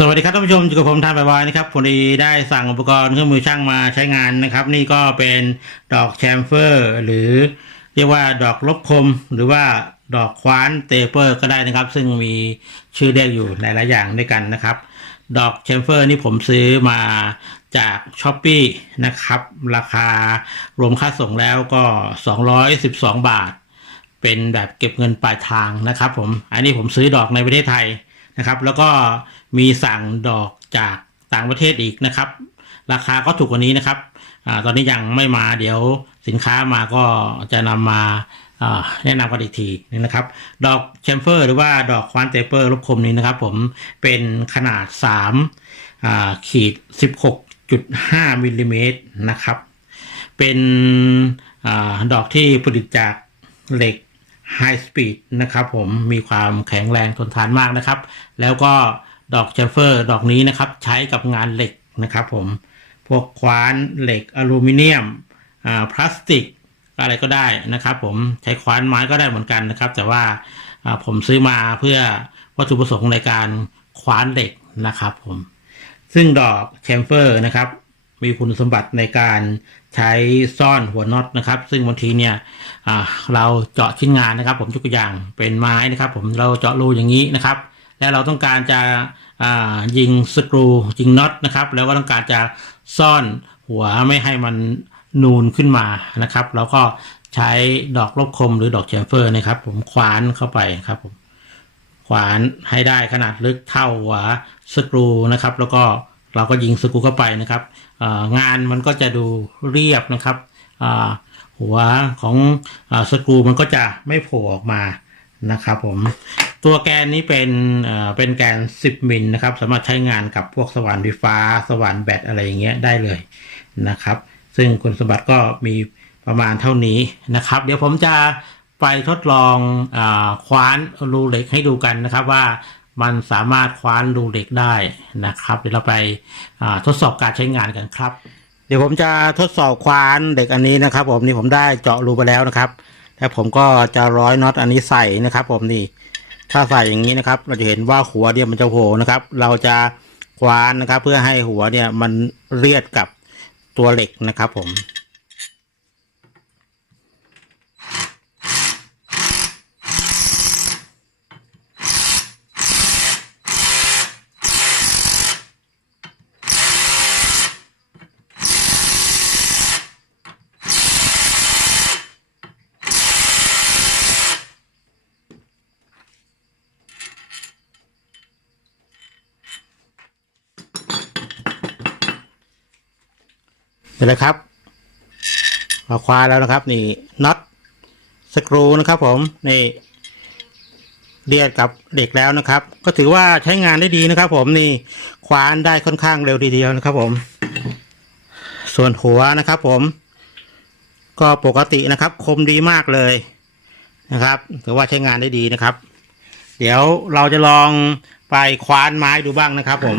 สวัสดีครับท่านผู้ชมอยู่กับผมทานบอยนะครับพอดีได้สั่งอุปกรณ์เครื่องมือช่างมาใช้งานนะครับ นี่ก็เป็นดอกแชมเฟอร์ หรือเรียกว่าดอกลบคม หรือว่าดอกคว้านเตเปอร์ก็ได้นะครับ ซึ่งมีชื่อเรียกอยู่หลายๆอย่างด้วยกันนะครับ ดอกแชมเฟอร์นี่ผมซื้อมาจากช้อปปีนะครับ ราคารวมค่าส่งแล้วก็ 212 บาท เป็นแบบเก็บเงินปลายทางนะครับผมอันนี้ผมซื้อดอกในประเทศไทย นะครับ แล้วก็มีสั่งดอกจากต่างประเทศอีกนะครับ ราคาก็ถูกกว่านี้นะครับอตอนนี้ยังไม่มาเดี๋ยวสินค้ามาก็จะนำมาอ่าแนะนำกันอีกทีนะครับ ดอกแชมเฟอร์หรือว่าดอกควานเตเปอร์ลูกคมนี้นะครับ ผมเป็นขนาด3าขีด 16.5มิลลิเมตรนะครับ เป็นอดอกที่ผลิตจากเหล็ก High Speed นะครับผมมีความแข็งแรงทนทานมากนะครับ แล้วก็ดอกแชมเฟอร์ดอกนี้นะครับใช้กับงานเหล็กนะครับผมพวกคว้านเหล็กอลูมิเนียมอ่าพลาสติกอะไรก็ได้นะครับ ผมใช้คว้านไม้ก็ได้เหมือนกันนะครับ แต่ว่าอ่าผมซื้อมาเพื่อวัตถุประสงค์ในการคว้านเหล็กนะครับผมซึ่งดอกแชมเฟอร์นะครับ มีคุณสมบัติในการใช้ซ่อนหัวน็อตนะครับ ซึ่งบางทีเนี่ยเราเจาะชิ้นงานนะครับ ผมยกตัวอย่างเป็นไม้นะครับ ผมเราเจาะรูอย่างนี้นะครับ แล้วเราต้องการจะยิงสกรูยิงน็อตนะครับ แล้วก็ต้องการจะซ่อนหัวไม่ให้มันนูนขึ้นมานะครับ แล้วก็ใช้ดอกลบคมหรือดอกแชมเฟอร์นะครับ ผมคว้านเข้าไปครับผมขวานให้ได้ขนาดลึกเท่าหัวสกรูนะครับ แล้วก็ เราก็ยิงสกรูเข้าไปนะครับงานมันก็จะดูเรียบนะครับหัวของอสกรูมันก็จะไม่โผล่ออกมานะครับผมตัวแกนนี้เป็นเป็นแกน 10 มิลนะครับสามารถใช้งานกับพวกสว่านไฟฟ้า สว่านแบตอะไรอย่างเงี้ยได้เลยนะครับ ซึ่งคุณสมบัติก็มีประมาณเท่านี้นะครับ เดี๋ยวผมจะไปทดลองอคว้านรูเหล็กให้ดูกันนะครับว่า มันสามารถคว้านรูเหล็กได้นะครับ เดี๋ยวเราไปทดสอบการใช้งานกันครับ เดี๋ยวผมจะทดสอบคว้านเหล็กอันนี้นะครับ ผมนี่ผมได้เจาะรูไปแล้วนะครับแล้วผมก็จะร้อยน็อตอันนี้ใส่นะครับ ผมนี่ถ้าใส่อย่างนี้นะครับ เราจะเห็นว่าหัวเนี่ยมันจะโผล่นะครับ เราจะคว้านนะครับ เพื่อให้หัวเนี่ยมันเรียดกับตัวเหล็กนะครับ ผม เห็นไหมครับเราคว้าแล้วนะครับ นี่น็อตสกรูนะครับผมนี่เรียดกับเหล็กแล้วนะครับ ก็ถือว่าใช้งานได้ดีนะครับ ผมนี่คว้านได้ค่อนข้างเร็วทีเดียวนะครับ ผม ส่วนหัวนะครับ ผม ก็ปกตินะครับ คมดีมากเลยนะครับ ถือว่าใช้งานได้ดีนะครับ เดี๋ยวเราจะลองไปคว้านไม้ดูบ้างนะครับ ผม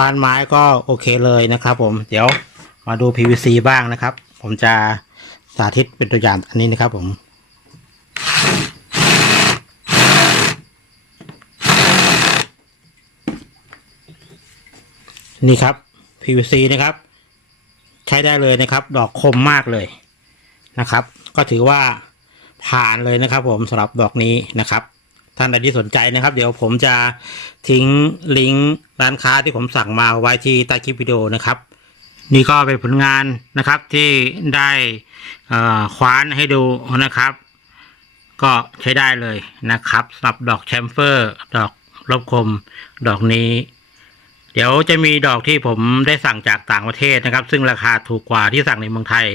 ควานไม้ก็โอเคเลยนะครับ ผมเดี๋ยวมาดู PVC บ้างนะครับ ผมจะสาธิตเป็นตัวอย่างอันนี้นะครับผมนี่ครับ PVC นะครับ ใช้ได้เลยนะครับ ดอกคมมากเลยนะครับ ก็ถือว่าผ่านเลยนะครับ ผมสำหรับดอกนี้นะครับ ท่านใดที่สนใจนะครับ เดี๋ยวผมจะทิ้งลิงก์ร้านค้าที่ผมสั่งมาไว้ที่ใต้คลิปวิดีโอนะครับ นี่ก็เป็นผลงานนะครับที่ได้คว้านให้ดูนะครับ ก็ใช้ได้เลยนะครับสำหรับดอกแชมเฟอร์ ดอกลบคม ดอกนี้ เดี๋ยวจะมีดอกที่ผมได้สั่งจากต่างประเทศนะครับ ซึ่งราคาถูกกว่าที่สั่งในเมืองไทย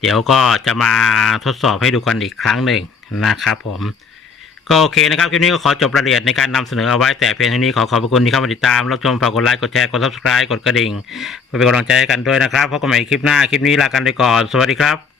เดี๋ยวก็จะมาทดสอบให้ดูกันอีกครั้งหนึ่งนะครับผม ก็โอเคนะครับคลิปนี้ก็ขอจบรายละเอียดในการนำเสนอเอาไว้แต่เพียงเท่านี้ขอขอบคุณที่เข้ามาติดตามรับชมฝากกดไลค์กดแชร์กด subscribe กดกระดิ่งเพื่อเป็นกำลังใจให้กันด้วยนะครับพบกันใหม่คลิปหน้าคลิปนี้ลากันไปก่อนสวัสดีครับ